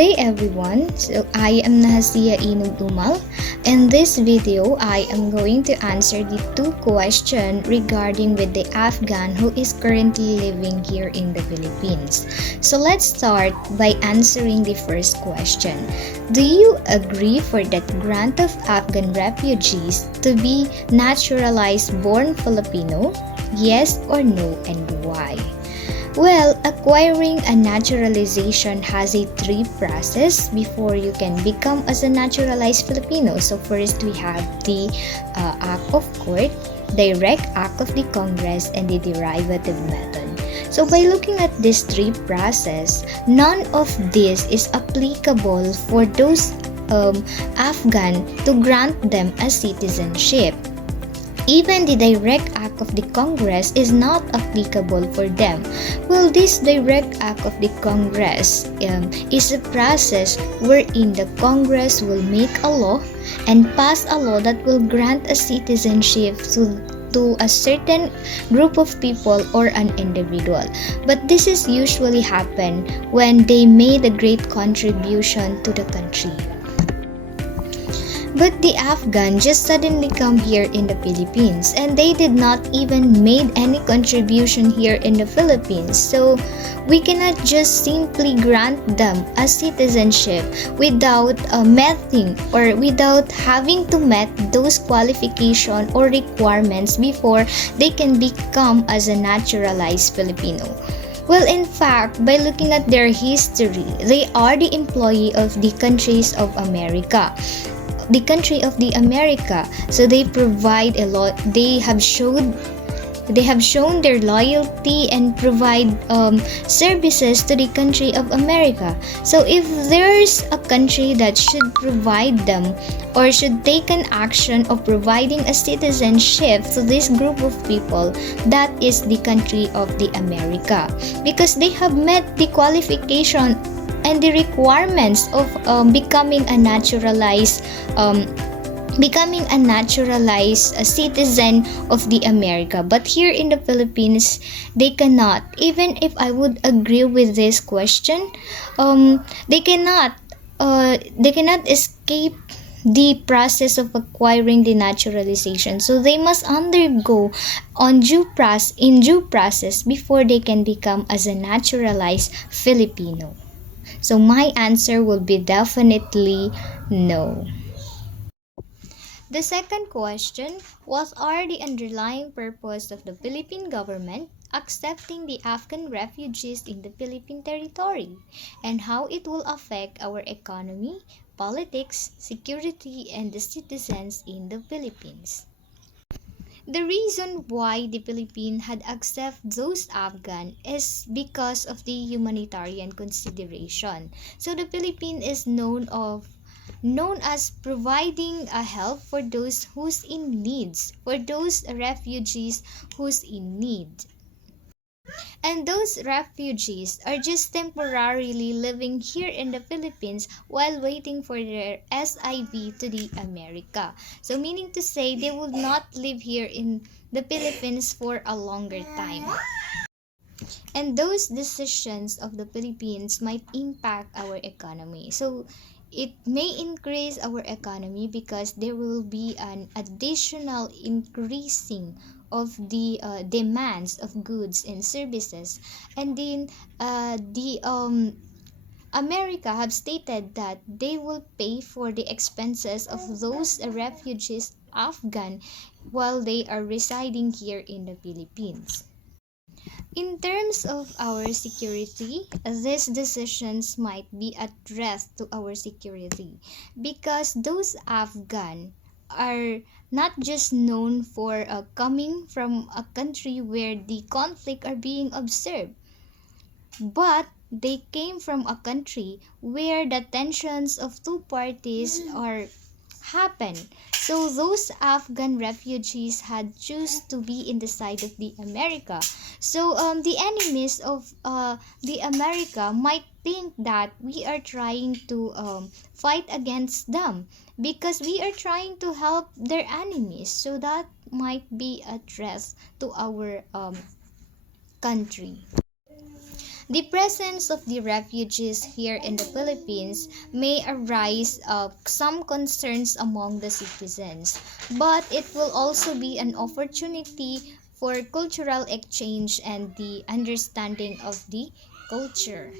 day everyone, so I am Nahasia Inumal. In this video, I am going to answer the two questions regarding with the Afghan who is currently living here in the Philippines. So let's start by answering the first question. Do you agree for that grant of Afghan refugees to be naturalized born Filipino? Yes or no, and why? Well, acquiring a naturalization has a three process before you can become as a naturalized Filipino. So first we have the act of court, direct act of the Congress, and the derivative method. So by looking at these three process, none of this is applicable for those Afghan to grant them a citizenship. Even the direct act of the Congress is not applicable for them. Well, this direct act of the Congress is a process wherein the Congress will make a law and pass a law that will grant a citizenship to a certain group of people or an individual. But this is usually happen when they made a great contribution to the country. But the Afghan just suddenly come here in the Philippines and they did not even made any contribution here in the Philippines. So we cannot just simply grant them a citizenship without meeting or without having to meet those qualifications or requirements before they can become as a naturalized Filipino. Well, in fact, by looking at their history, they are the employee of the countries of America. The country of the America, so they provide a lot. They have shown their loyalty and provide services to the country of America. So if there's a country that should provide them or should take an action of providing a citizenship to this group of people, that is the country of the America, because they have met the qualification and the requirements of becoming a naturalized citizen of the America. But here in the Philippines, they cannot. Even if I would agree with this question, they cannot escape the process of acquiring the naturalization. So they must undergo in due process before they can become as a naturalized Filipino. So my answer will be definitely no. The second question, what are the underlying purpose of the Philippine government accepting the Afghan refugees in the Philippine territory, and how it will affect our economy, politics, security, and the citizens in the Philippines? The reason why the Philippines had accepted those Afghan is because of the humanitarian consideration. So the Philippines is known as providing a help for those who's in needs, for those refugees who's in need. And those refugees are just temporarily living here in the Philippines while waiting for their SIV to the America. So meaning to say they will not live here in the Philippines for a longer time. And those decisions of the Philippines might impact our economy. So it may increase our economy because there will be an additional increasing of the demands of goods and services. And then the America have stated that they will pay for the expenses of those refugees Afghan while they are residing here in the Philippines. In terms of our security, these decisions might be a threat to our security because those Afghan are not just known for coming from a country where the conflict are being observed, but they came from a country where the tensions of two parties are happen. So those Afghan refugees had choose to be in the side of the America. So the enemies of the America might think that we are trying to fight against them because we are trying to help their enemies. So that might be a threat to our country. The presence of the refugees here in the Philippines may arise some concerns among the citizens, but it will also be an opportunity for cultural exchange and the understanding of the culture.